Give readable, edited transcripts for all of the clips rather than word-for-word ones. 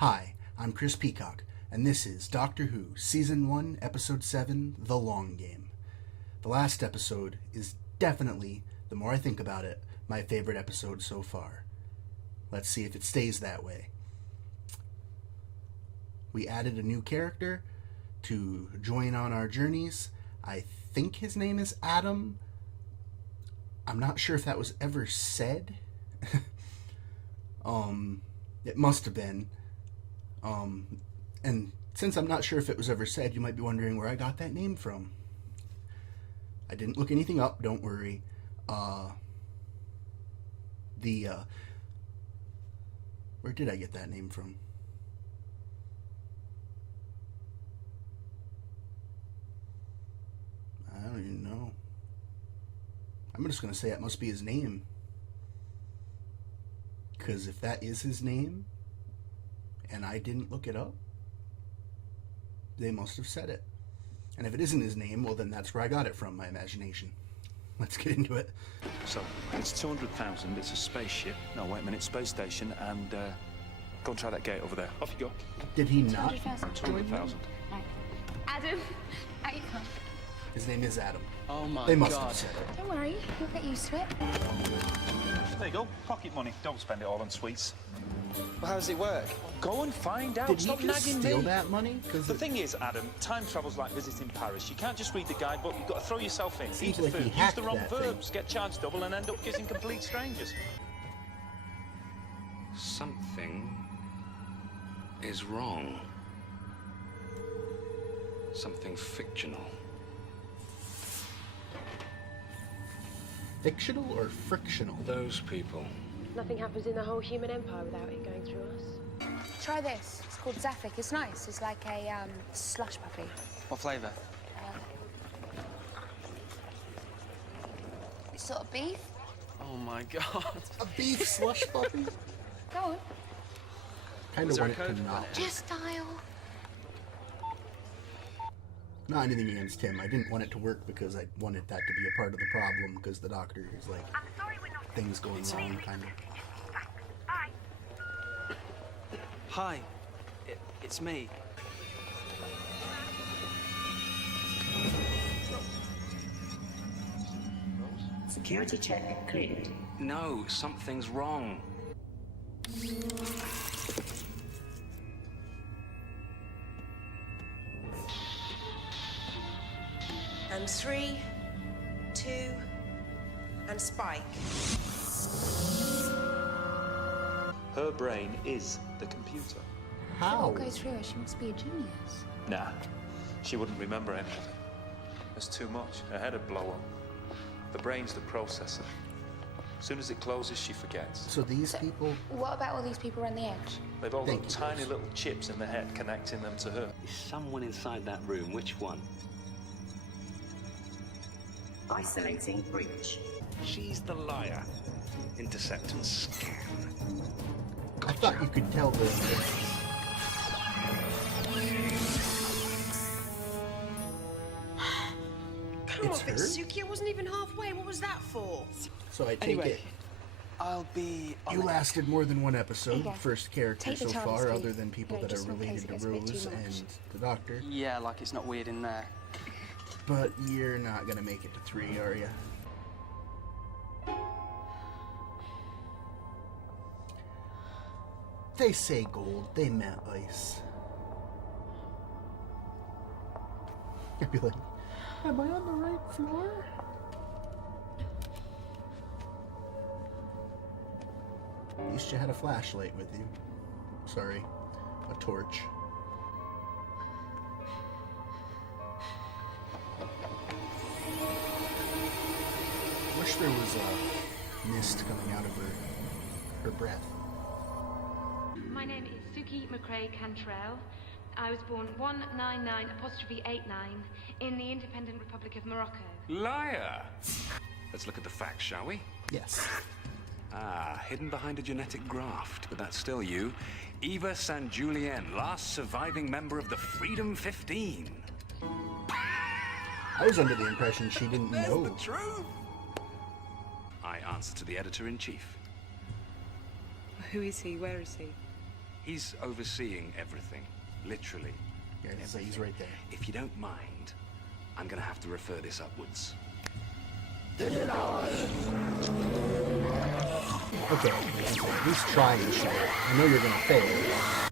Hi, I'm Chris Peacock, and this is Doctor Who, Season 1, Episode 7, The Long Game. The last episode is definitely, the more I think about it, my favorite episode so far. Let's see if it stays that way. We added a new character to join on our journeys. I think his name is Adam. I'm not sure if that was ever said. It must have been. And since I'm not sure if it was ever said, you might be wondering where I got that name from. I didn't look anything up, don't worry. Where did I get that name from? I don't even know. I'm just going to say it must be his name. Because if that is his name, and I didn't look it up, they must have said it. And if it isn't his name, well then that's where I got it from, my imagination. Let's get into it. So, it's 200,000, it's a spaceship. No, wait a minute, space station, and go and try that gate over there. Off you go. Did he not? 200,000. Right. Adam, His name is Adam. Oh my God. They must have said it. don't worry, you'll get used to it. There you go, pocket money. Don't spend it all on sweets. Well, how does it work? Go and find out. Did he Stop just nagging steal me. that money? The thing is, Adam, time travel's like visiting Paris. You can't just read the guidebook, you've got to throw yourself in. Seems Eat the like he food, use hacked the wrong that thing. verbs, get charged double and end up kissing complete strangers. Something is wrong. Something fictional. Fictional or frictional? Those people. Nothing happens in the whole human empire without it going through us. Try this. It's called Zaffic. It's nice. It's like a slush puppy. What flavour? It's sort of beef. Oh my God. A beef slush puppy? Go on. Kind Is of there a want it code? to not. Just dial. Not anything against him. I didn't want it to work because I wanted that to be a part of the problem because the doctor is like, things going wrong, kind of. Hi. It's me. Security check cleared. No, something's wrong. And 3, 2, and spike. Her brain is the computer. How? What goes through her? She must be a genius. Nah, she wouldn't remember any of it. There's too much. Her head would blow up. The brain's the processor. As soon as it closes, she forgets. So these people... What about all these people around the edge? They've all Thank got you, tiny Chris. little chips in the head connecting them to her. Is someone inside that room? Which one? Isolating breach. She's the liar. Intercept and scan. I thought you could tell the... Come It's on, Big her? Suki, I wasn't even halfway. What was that for? So I take Anyway, it I'll be on you it. lasted more than one episode. There you go. First character Take the so time, far, Steve. other than people No, that are just in case related it to gets a bit too Rose much. and the doctor. Yeah, like it's not weird in there. But you're not gonna make it to 3, are you? They say gold, they meant ice. I'd be like, am I on the right floor? At least you had a flashlight with you. Sorry, a torch. I wish there was a mist coming out of her breath. My name is Suki McRae Cantrell. I was born 199'89 in the Independent Republic of Morocco. Liar! Let's look at the facts, shall we? Yes. Ah, hidden behind a genetic graft, but that's still you. Eva San Julien, last surviving member of the Freedom 15. I was under the impression she didn't There's know. the truth. I answer to the editor-in-chief. Who is he? Where is he? He's overseeing everything, literally. Yeah, he's right there. If you don't mind, I'm gonna have to refer this upwards. Okay, at least try and show it. I know you're gonna fail.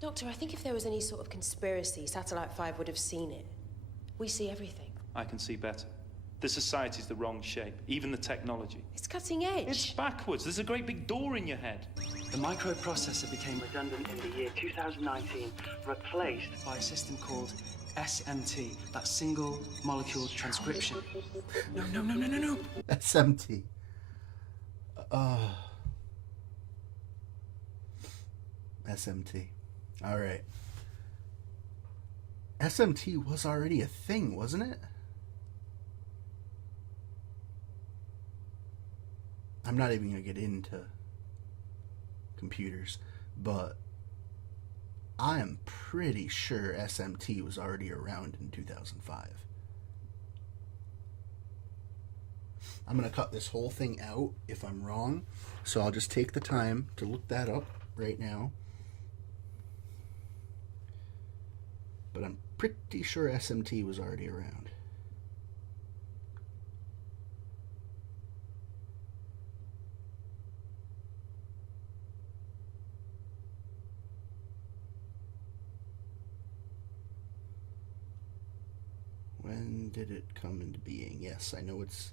Doctor, I think if there was any sort of conspiracy, Satellite 5 would have seen it. We see everything. I can see better. The society's the wrong shape, even the technology. It's cutting edge. It's backwards. There's a great big door in your head. The microprocessor became redundant in the year 2019, replaced by a system called SMT, that single molecule transcription. No. SMT. SMT. All right. SMT was already a thing, wasn't it? I'm not even going to get into computers, but I am pretty sure SMT was already around in 2005. I'm going to cut this whole thing out if I'm wrong, so I'll just take the time to look that up right now. But I'm pretty sure SMT was already around. When did it come into being? Yes, I know it's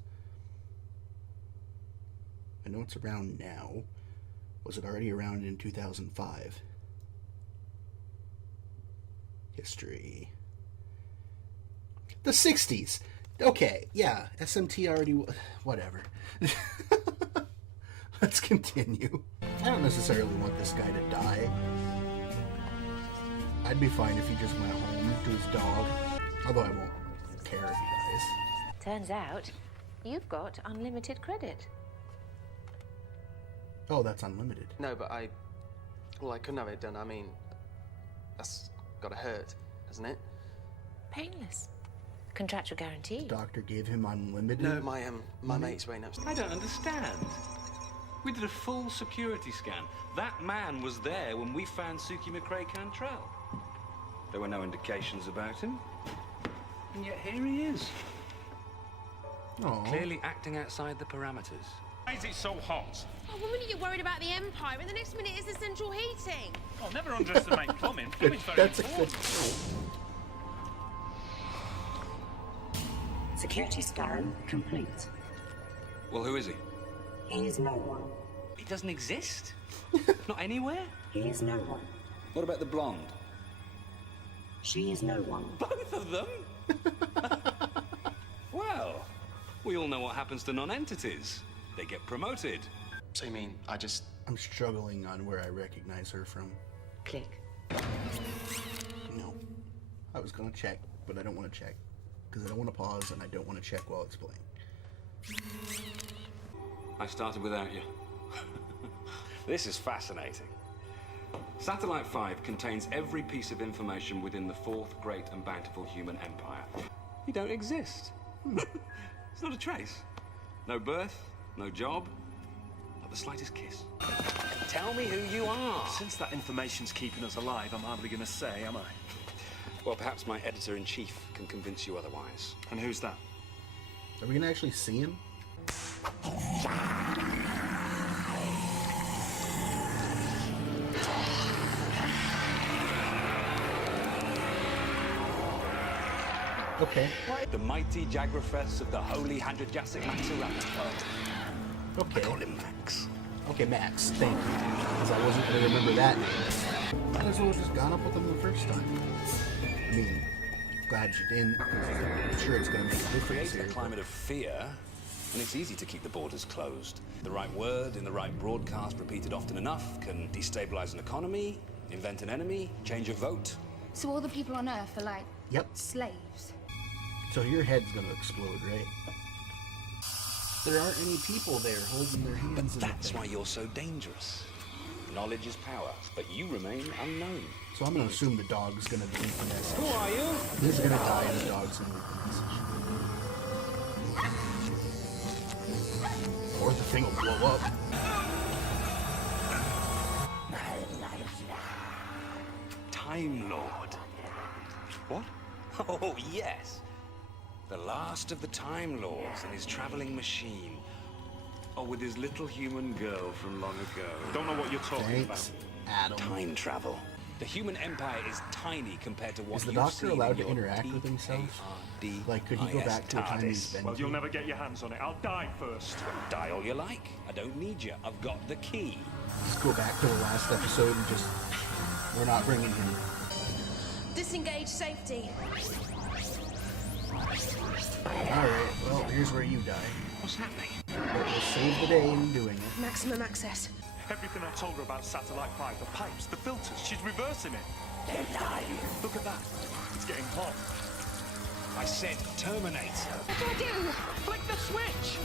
around now. Was it already around in 2005? History. The 60s. Okay, yeah, SMT already... Whatever. Let's continue. I don't necessarily want this guy to die. I'd be fine if he just went home to his dog. Although I won't care if he dies. Turns out, you've got unlimited credit. Oh, that's unlimited. No, but I couldn't have it done. I mean, that's gotta hurt, hasn't it? Painless. Contractual guarantee. The doctor gave him unlimited? No, my mate's waiting upstairs. I don't understand. We did a full security scan. That man was there when we found Suki McRae Cantrell. There were no indications about him. And yet here he is. Aww. Clearly acting outside the parameters. Why is it so hot? Oh, one minute you're worried about the Empire, and the next minute is the central heating. Oh, never underestimate plumbing. Plumbing's very That's a important. good point. Security scan complete. Well, who is he? He is no one. He doesn't exist? Not anywhere? He is no one. What about the blonde? She is no one. Both of them? Well, we all know what happens to non-entities. They get promoted. So you mean I'm struggling on where I recognize her from. Click. No. I was gonna check, but I don't want to check. Because I don't want to pause and I don't want to check while it's playing. I started without you. This is fascinating. Satellite 5 contains every piece of information within the fourth great and bountiful human empire. You don't exist. It's not a trace. No birth, no job, not the slightest kiss. Tell me who you are. Since that information's keeping us alive, I'm hardly going to say, am I? Well, perhaps my editor-in-chief can convince you otherwise. And who's that? Are we gonna actually see him? Okay. The mighty Jagrafess of the holy Handrajasic Maxoraptor. Okay. Call him Max. Okay, Max. Thank you. Because I wasn't gonna remember that name. Might as well have just gone up with him the first time. I mean, glad you didn't. I'm sure it's gonna make a difference Create a here. climate of fear, and it's easy to keep the borders closed. The right word in the right broadcast repeated often enough can destabilize an economy, invent an enemy, change a vote. So all the people on Earth are like Yep. slaves. So your head's gonna explode, right? There aren't any people there holding their hands in That's the why you're so dangerous. Knowledge is power, but you remain unknown. So I'm gonna assume the dog's gonna delete the message. Who are you? He's gonna die and the dog's gonna delete the message. Or the thing will blow up. Time Lord. What? Oh, yes. The last of the Time Lords in his traveling machine. Oh, with his little human girl from long ago. Don't know what you're talking Thanks, about. Adam. Time travel. The human empire is tiny compared to what Is the you've doctor seen allowed in to your interact with himself? Like, could he go back to a time he's been Well, to? you'll never get your hands on it. I'll die first. Die all you like. I don't need you. I've got the key. Just go back to the last episode and just... We're not bringing him. Disengage safety. Alright, well, here's where you die. What's happening? But we'll save the day in doing it. Maximum access. Everything I told her about Satellite 5, the pipes, the filters, she's reversing it. They're lying. Look at that. It's getting hot. I said terminate. What do I do? Flick the switch!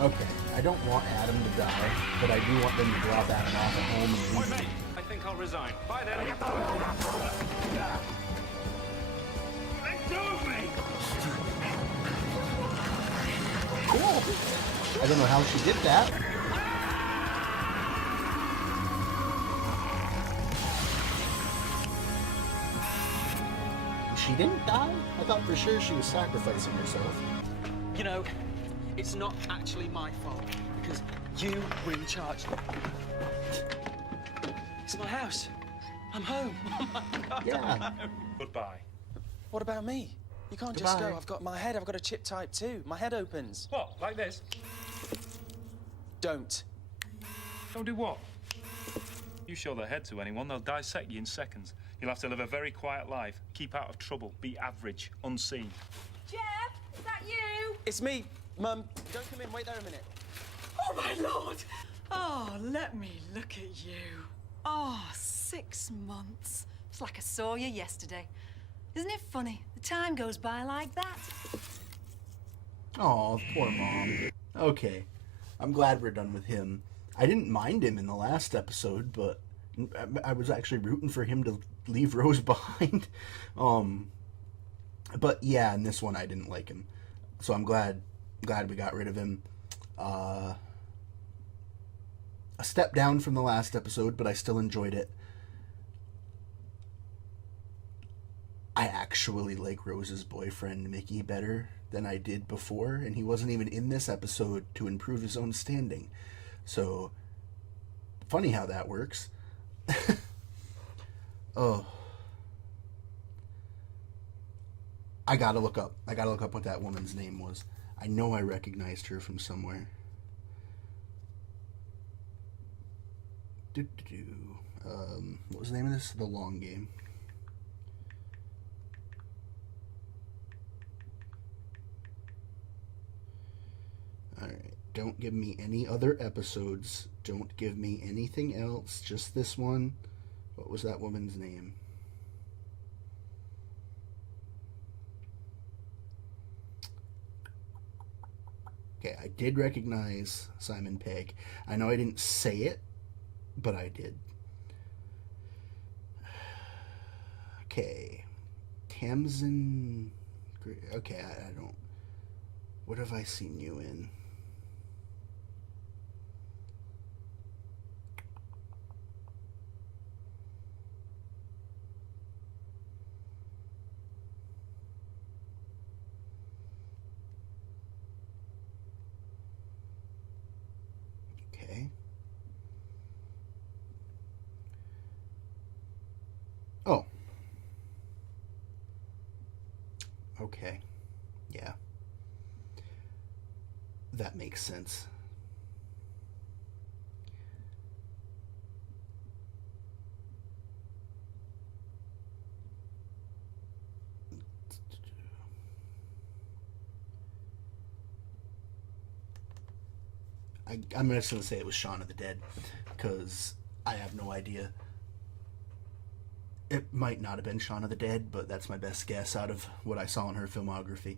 Okay, I don't want Adam to die, but I do want them to drop Adam off at home and leave him. I think I'll resign. Bye then. Let go of me! Cool. I don't know how she did that. She didn't die? I thought for sure she was sacrificing herself. You know, it's not actually my fault, because you were in charge. It's my house. I'm home. Oh my God, Yeah. I'm home. Goodbye. What about me? You can't just Goodbye. go. I've got my head. I've got a chip type 2. My head opens. What, like this? Don't. Don't do what? You show their head to anyone, they'll dissect you in seconds. You'll have to live a very quiet life, keep out of trouble, be average, unseen. Jeff, is that you? It's me, Mum. Don't come in. Wait there a minute. Oh, my Lord! Oh, let me look at you. Oh, 6 months. It's like I saw you yesterday. Isn't it funny? The time goes by like that. Aw, poor mom. Okay, I'm glad we're done with him. I didn't mind him in the last episode, but I was actually rooting for him to leave Rose behind. But yeah, in this one I didn't like him. So I'm glad we got rid of him. A step down from the last episode, but I still enjoyed it. I actually like Rose's boyfriend, Mickey, better than I did before, and he wasn't even in this episode to improve his own standing. So, funny how that works. Oh. I gotta look up what that woman's name was. I know I recognized her from somewhere. What was the name of this? The Long Game. Alright, don't give me any other episodes. Don't give me anything else. Just this one. What was that woman's name? Okay, I did recognize Simon Pegg. I know I didn't say it, but I did. Okay. Tamsin... Okay, I don't... What have I seen you in? Okay. Oh. Okay. Yeah. That makes sense. I'm just going to say it was Shaun of the Dead, because I have no idea. It might not have been Shaun of the Dead, but that's my best guess out of what I saw in her filmography.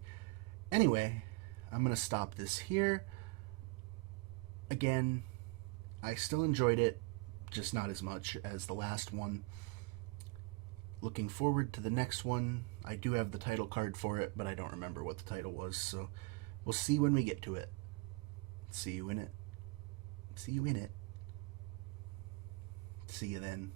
Anyway, I'm going to stop this here. Again, I still enjoyed it, just not as much as the last one. Looking forward to the next one. I do have the title card for it, but I don't remember what the title was, so we'll see when we get to it. See you in it. See you in it. See you then.